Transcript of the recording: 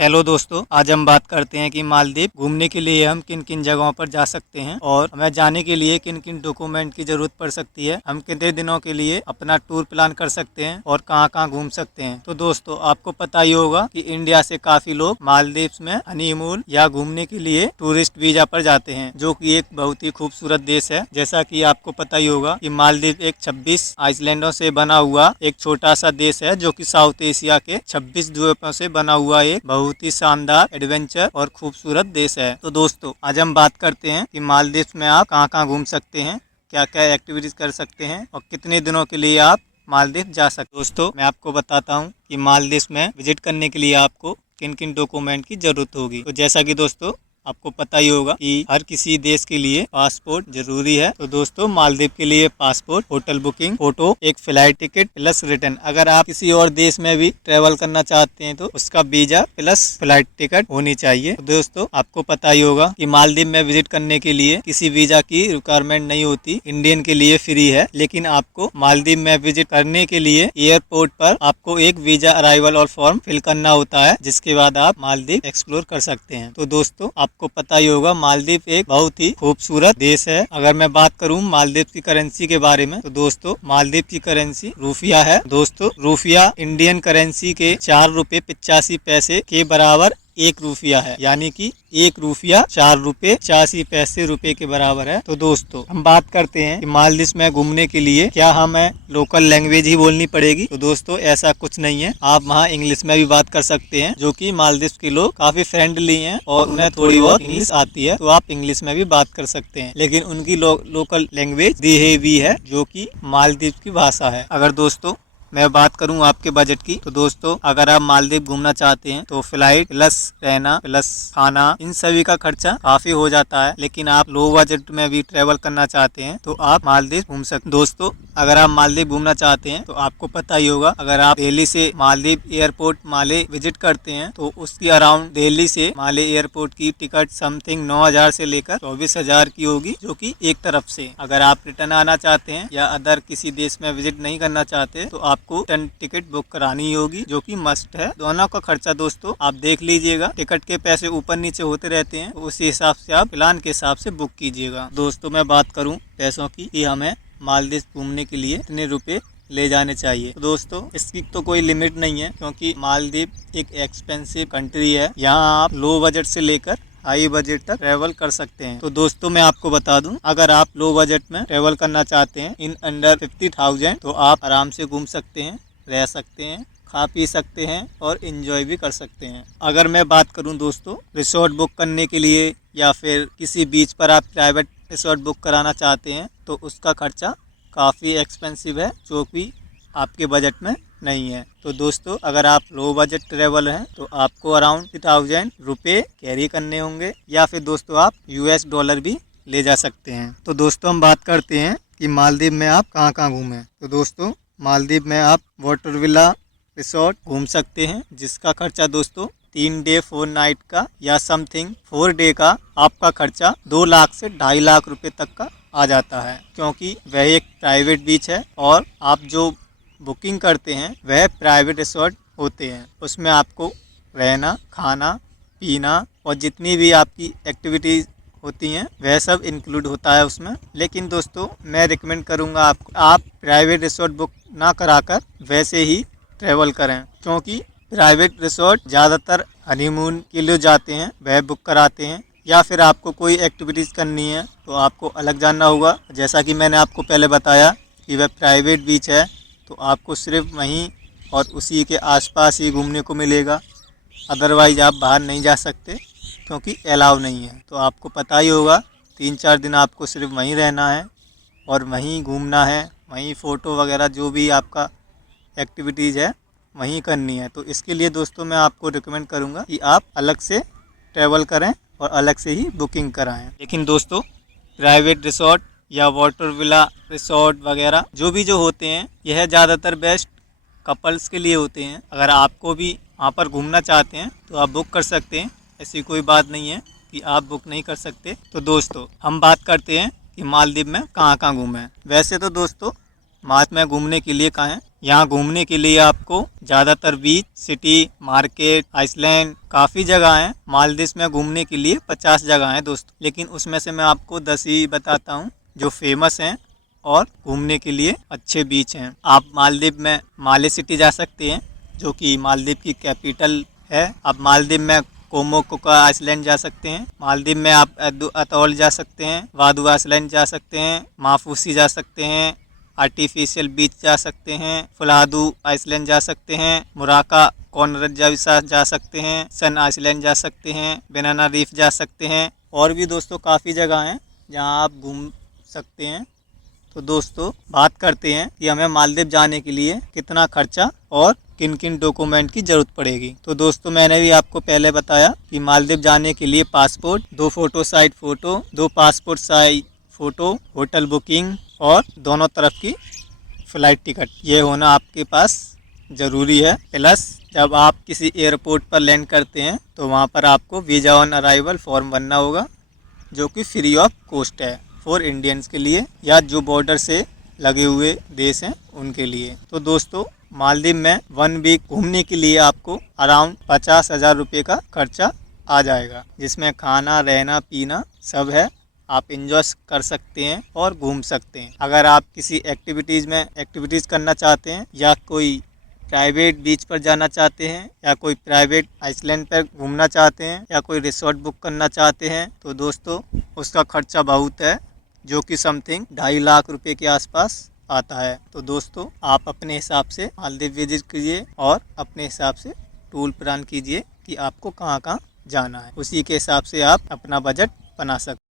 Hello दोस्तों, आज हम बात करते हैं कि मालदीव घूमने के लिए हम किन किन जगहों पर जा सकते हैं और हमें जाने के लिए किन किन डॉक्यूमेंट की जरूरत पड़ सकती है। हम कितने दिनों के लिए अपना टूर प्लान कर सकते हैं और कहां कहां घूम सकते हैं। तो दोस्तों, आपको पता ही होगा कि इंडिया से काफी लोग मालदीव में हनीमून या घूमने के लिए टूरिस्ट वीजा पर जाते हैं, जो कि एक बहुत ही खूबसूरत देश है। जैसा कि आपको पता ही होगा कि मालदीव एक 26 आइसलैंडों से बना हुआ एक छोटा सा देश है, जो कि साउथ एशिया के 26 द्वीपों से बना हुआ एक बहुत ही शानदार एडवेंचर और खूबसूरत देश है। तो दोस्तों, आज हम बात करते हैं कि मालदीव में आप कहां कहां घूम सकते हैं, क्या क्या एक्टिविटीज कर सकते हैं और कितने दिनों के लिए आप मालदीव जा सकते हैं। दोस्तों, मैं आपको बताता हूं कि मालदीव में विजिट करने के लिए आपको किन किन डॉक्यूमेंट की जरूरत होगी। तो जैसा कि दोस्तों आपको पता ही होगा कि हर किसी देश के लिए पासपोर्ट जरूरी है। तो दोस्तों, मालदीव के लिए पासपोर्ट, होटल बुकिंग, फोटो, एक फ्लाइट टिकट प्लस रिटर्न। अगर आप किसी और देश में भी ट्रेवल करना चाहते हैं तो उसका वीजा प्लस फ्लाइट टिकट होनी चाहिए। तो दोस्तों, आपको पता ही होगा कि मालदीव में विजिट करने के लिए किसी वीजा की रिक्वायरमेंट नहीं होती, इंडियन के लिए फ्री है। लेकिन आपको मालदीव में विजिट करने के लिए एयरपोर्ट पर आपको एक वीजा अराइवल और फॉर्म फिल करना होता है, जिसके बाद आप मालदीव एक्सप्लोर कर सकते हैं। तो दोस्तों, आपको पता ही होगा मालदीव एक बहुत ही खूबसूरत देश है। अगर मैं बात करूं मालदीव की करेंसी के बारे में, तो दोस्तों मालदीव की करेंसी रुपया है। दोस्तों, रुपया इंडियन करेंसी के 4 रुपए 85 पैसे के बराबर 1 रुपया है, यानी कि 1 रुपया 4 रुपए 85 रुपए के बराबर है। तो दोस्तों, हम बात करते हैं कि मालदीव में घूमने के लिए क्या हमें लोकल लैंग्वेज ही बोलनी पड़ेगी। तो दोस्तों, ऐसा कुछ नहीं है, आप वहाँ इंग्लिश में भी बात कर सकते हैं, जो कि मालदीव के लोग काफी फ्रेंडली हैं और उन्हें थोड़ी बहुत इंग्लिश आती है, तो आप इंग्लिश में भी बात कर सकते हैं। लेकिन उनकी लोकल लैंग्वेज दिहेवी है, जो कि मालदीव की भाषा है। अगर दोस्तों मैं बात करूं आपके बजट की, तो दोस्तों अगर आप मालदीव घूमना चाहते हैं तो फ्लाइट प्लस रहना प्लस खाना, इन सभी का खर्चा काफी हो जाता है। लेकिन आप लो बजट में भी ट्रेवल करना चाहते हैं तो आप मालदीव घूम सकते हैं। दोस्तों, अगर आप मालदीव घूमना चाहते हैं तो आपको पता ही होगा, अगर आप दिल्ली से मालदीव एयरपोर्ट माले विजिट करते हैं तो उसकी अराउंड दिल्ली से माले एयरपोर्ट की टिकट समथिंग 9,000 से लेकर 24,000 की होगी, जो कि एक तरफ से। अगर आप रिटर्न आना चाहते हैं या अदर किसी देश में विजिट नहीं करना चाहते तो आपको रिटर्न टिकट बुक करानी होगी, जो कि मस्ट है। दोनों का खर्चा दोस्तों आप देख लीजिएगा, टिकट के पैसे ऊपर नीचे होते रहते हैं, तो उसी हिसाब से आप प्लान के हिसाब से बुक कीजिएगा। दोस्तों, मैं बात करूं पैसों की कि हमें मालदीव घूमने के लिए कितने रुपए ले जाने चाहिए। तो दोस्तों, इसकी तो कोई लिमिट नहीं है, क्योंकि मालदीव एक एक्सपेंसिव कंट्री है। यहाँ आप लो बजट से लेकर हाई बजट तक ट्रेवल कर सकते हैं। तो दोस्तों, मैं आपको बता दूं, अगर आप लो बजट में ट्रेवल करना चाहते हैं इन अंडर 50,000, तो आप आराम से घूम सकते हैं, रह सकते हैं, खा पी सकते हैं और एंजॉय भी कर सकते हैं। अगर मैं बात करूं दोस्तों रिसोर्ट बुक करने के लिए या फिर किसी बीच पर आप प्राइवेट रिसोर्ट बुक कराना चाहते हैं तो उसका खर्चा काफ़ी एक्सपेंसिव है, जो कि आपके बजट में नहीं है। तो दोस्तों, अगर आप लो बजट ट्रेवल हैं तो आपको अराउंड 50,000 रुपये कैरी करने होंगे, या फिर दोस्तों आप US डॉलर भी ले जा सकते हैं। तो दोस्तों, हम बात करते हैं कि मालदीव में आप कहाँ कहाँ घूमें। तो दोस्तों, मालदीव में आप वाटर विला रिसोर्ट घूम सकते हैं, जिसका खर्चा दोस्तों 3 डे 4 नाइट का या समथिंग 4 डे का आपका खर्चा 2 लाख से 2.5 लाख रुपए तक का आ जाता है, क्योंकि वह एक प्राइवेट बीच है और आप जो बुकिंग करते हैं वह प्राइवेट रिसोर्ट होते हैं। उसमें आपको रहना, खाना, पीना और जितनी भी आपकी एक्टिविटीज होती हैं वह सब इंक्लूड होता है उसमें। लेकिन दोस्तों, मैं रिकमेंड करूंगा आपको आप प्राइवेट रिसोर्ट बुक ना कराकर वैसे ही ट्रेवल करें, क्योंकि प्राइवेट रिसोर्ट ज़्यादातर हनीमून के लिए जाते हैं वह बुक कराते हैं, या फिर आपको कोई एक्टिविटीज़ करनी है तो आपको अलग जानना होगा। जैसा कि मैंने आपको पहले बताया कि वह प्राइवेट बीच है, तो आपको सिर्फ वहीं और उसी के आसपास ही घूमने को मिलेगा, अदरवाइज आप बाहर नहीं जा सकते, क्योंकि अलाउ नहीं है। तो आपको पता ही होगा 3-4 दिन आपको सिर्फ वहीं रहना है और वहीं घूमना है, वहीं फ़ोटो वगैरह जो भी आपका एक्टिविटीज़ है वहीं करनी है। तो इसके लिए दोस्तों मैं आपको रिकमेंड करूँगा कि आप अलग से ट्रैवल करें और अलग से ही बुकिंग कराएं। लेकिन दोस्तों, प्राइवेट रिसोर्ट या वाटर विला रिसोर्ट वगैरह जो होते हैं यह ज़्यादातर बेस्ट कपल्स के लिए होते हैं। अगर आपको भी वहाँ पर घूमना चाहते हैं तो आप बुक कर सकते हैं, ऐसी कोई बात नहीं है कि आप बुक नहीं कर सकते। तो दोस्तों, हम बात करते हैं कि मालदीव में कहाँ कहाँ घूमें। वैसे तो दोस्तों मालदीव में घूमने के लिए कहाँ है यहाँ घूमने के लिए आपको ज़्यादातर बीच, सिटी, मार्केट, आइसलैंड काफ़ी जगह हैं। मालदीव में घूमने के लिए 50 जगह हैं दोस्तों, लेकिन उसमें से मैं आपको 10 ही बताता हूँ जो फेमस हैं और घूमने के लिए अच्छे बीच हैं। आप मालदीव में माले सिटी जा सकते हैं जो कि मालदीव की कैपिटल है। आप मालदीव में कोमोकोका आइसलैंड जा सकते हैं। मालदीव में आप अतौल जा सकते हैं, वादू आइसलैंड जा सकते हैं, माफूसी जा सकते हैं, आर्टिफिशियल बीच जा सकते हैं, फुलादू आइसलैंड जा सकते हैं, मुराका कॉर्नर जा सकते हैं, सन आइसलैंड जा सकते हैं, बनाना रीफ जा सकते हैं। और भी दोस्तों काफ़ी जगह हैं जहां आप घूम सकते हैं। तो दोस्तों बात करते हैं कि हमें मालदीव जाने के लिए कितना खर्चा और किन किन डॉक्यूमेंट की ज़रूरत पड़ेगी। तो दोस्तों मैंने भी आपको पहले बताया कि मालदीव जाने के लिए passport, 2 photo size photo, 2 passport size photo, hotel booking और दोनों तरफ की फ़्लाइट टिकट ये होना आपके पास ज़रूरी है। प्लस जब आप किसी एयरपोर्ट पर लैंड करते हैं तो वहाँ पर आपको वीज़ा ऑन अराइवल फॉर्म भरना होगा जो कि फ्री ऑफ कॉस्ट है फॉर इंडियंस के लिए या जो बॉर्डर से लगे हुए देश हैं उनके लिए। तो दोस्तों मालदीव में 1 वीक घूमने के लिए आपको अराउंड 50,000 रुपये का खर्चा आ जाएगा, जिसमें खाना, रहना, पीना सब है। आप इंजॉय कर सकते हैं और घूम सकते हैं। अगर आप किसी एक्टिविटीज़ करना चाहते हैं या कोई प्राइवेट बीच पर जाना चाहते हैं या कोई प्राइवेट आइसलैंड पर घूमना चाहते हैं या कोई रिसोर्ट बुक करना चाहते हैं तो दोस्तों उसका खर्चा बहुत है जो कि समथिंग 2.5 लाख रुपए के आसपास आता है। तो दोस्तों आप अपने हिसाब से मालदीव विजिट कीजिए और अपने हिसाब से टूर प्लान कीजिए कि आपको कहाँ कहाँ जाना है। उसी के हिसाब से आप अपना बजट बना सकते हैं।